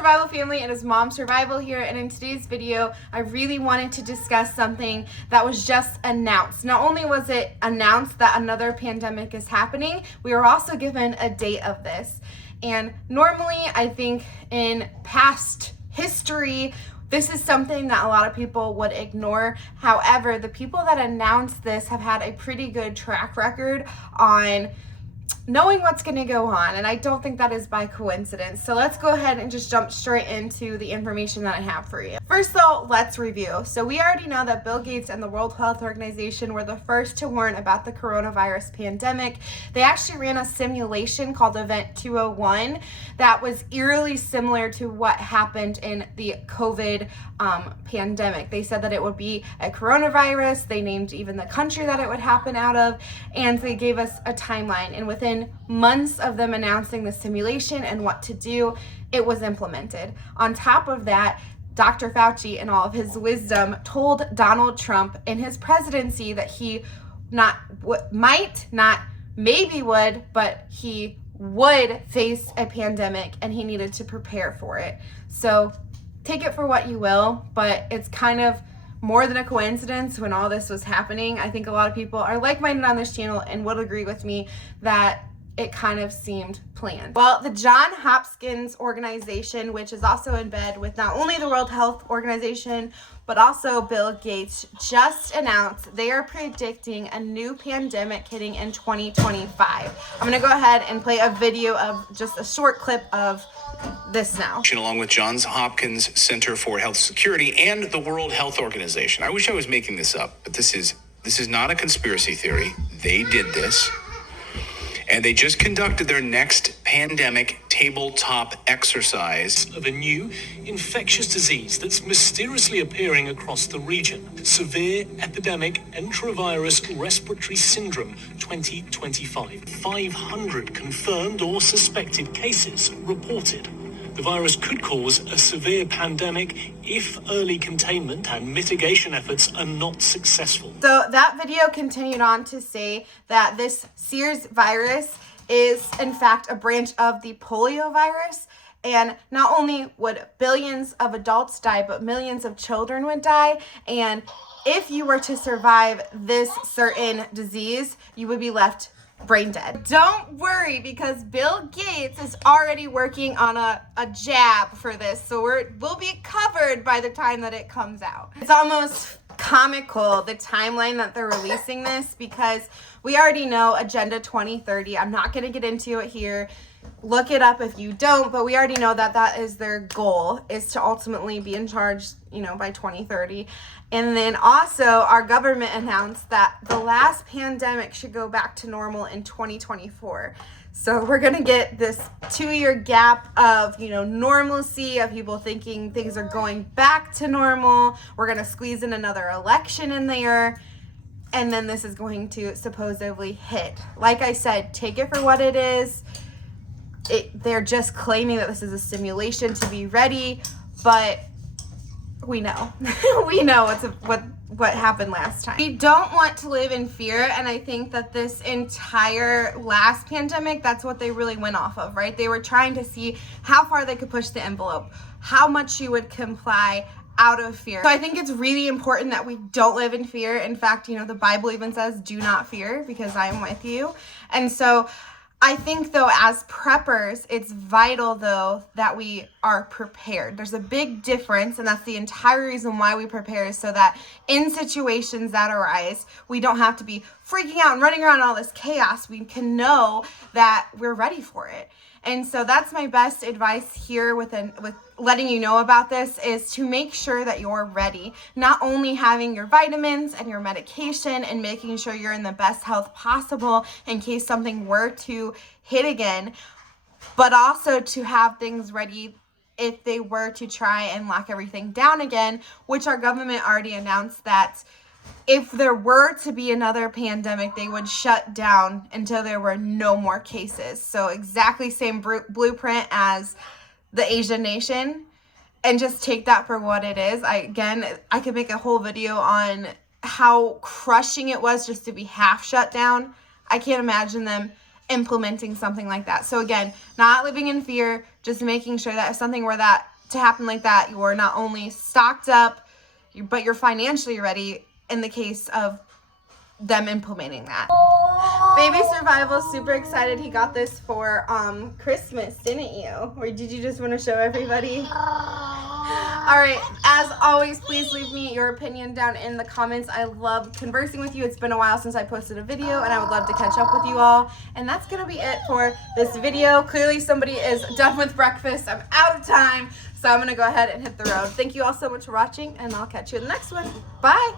Survival family, it is Mom Survival here, and in today's video I really wanted to discuss something that was just announced. Not only was it announced that another pandemic is happening, we were also given a date of this. And normally I think in past history this is something that a lot of people would ignore. However, the people that announced this have had a pretty good track record on knowing what's going to go on, and I don't think that is by coincidence. So let's go ahead and just jump straight into the information that I have for you. First though, let's review. So we already know that Bill Gates and the World Health Organization were the first to warn about the coronavirus pandemic. They actually ran a simulation called Event 201 that was eerily similar to what happened in the COVID pandemic. They said that it would be a coronavirus. They named even the country that it would happen out of, and they gave us a timeline. And within months of them announcing the simulation and what to do, it was implemented. On top of that, Dr. Fauci, in all of his wisdom, told Donald Trump in his presidency that he maybe would, but he would face a pandemic and he needed to prepare for it. So take it for what you will, but it's kind of more than a coincidence when all this was happening. I think a lot of people are like-minded on this channel and would agree with me that it kind of seemed planned. Well, the Johns Hopkins organization, which is also in bed with not only the World Health Organization, but also Bill Gates, just announced they are predicting a new pandemic hitting in 2025. I'm gonna go ahead and play a video of just a short clip of this now. Along with Johns Hopkins Center for Health Security and the World Health Organization. I wish I was making this up, but this is not a conspiracy theory. They did this. And they just conducted their next pandemic tabletop exercise of a new infectious disease that's mysteriously appearing across the region. Severe epidemic enterovirus respiratory syndrome 2025. 500 confirmed or suspected cases reported. The virus could cause a severe pandemic if early containment and mitigation efforts are not successful. So that video continued on to say that this SARS virus is in fact a branch of the polio virus, and not only would billions of adults die, but millions of children would die. And if you were to survive this certain disease, you would be left brain dead. Don't worry, because Bill Gates is already working on a jab for this, so we'll be covered by the time that it comes out. It's almost comical, the timeline that they're releasing this, because we already know Agenda 2030. I'm not going to get into it here. Look it up if you don't, but we already know that that is their goal, is to ultimately be in charge, by 2030. And then also our government announced that the last pandemic should go back to normal in 2024. So we're going to get this 2-year gap of, normalcy, of people thinking things are going back to normal. We're going to squeeze in another election in there. And then this is going to supposedly hit. Like I said, take it for what it is. They're just claiming that this is a simulation to be ready, but we know. We know what happened last time. We don't want to live in fear, and I think that this entire last pandemic, that's what they really went off of, right? They were trying to see how far they could push the envelope, how much you would comply out of fear. So I think it's really important that we don't live in fear. In fact, the Bible even says, do not fear, because I am with you. And so I think, though, as preppers, it's vital, though, that we are prepared. There's a big difference, and that's the entire reason why we prepare, is so that in situations that arise, we don't have to be freaking out and running around all this chaos. We can know that we're ready for it. And so that's my best advice here with letting you know about this, is to make sure that you're ready. Not only having your vitamins and your medication and making sure you're in the best health possible in case something were to hit again, but also to have things ready if they were to try and lock everything down again, which our government already announced that if there were to be another pandemic, they would shut down until there were no more cases. So exactly same blueprint as the Asian nation, and just take that for what it is. I could make a whole video on how crushing it was just to be half shut down. I can't imagine them implementing something like that. So again, not living in fear, just making sure that if something were that to happen like that, you're not only stocked up, but you're financially ready in the case of them implementing that. Baby Survival, super excited. He got this for Christmas, didn't you? Or did you just want to show everybody? All right, as always, please leave me your opinion down in the comments. I love conversing with you. It's been a while since I posted a video, and I would love to catch up with you all. And that's going to be it for this video. Clearly, somebody is done with breakfast. I'm out of time, so I'm going to go ahead and hit the road. Thank you all so much for watching, and I'll catch you in the next one. Bye.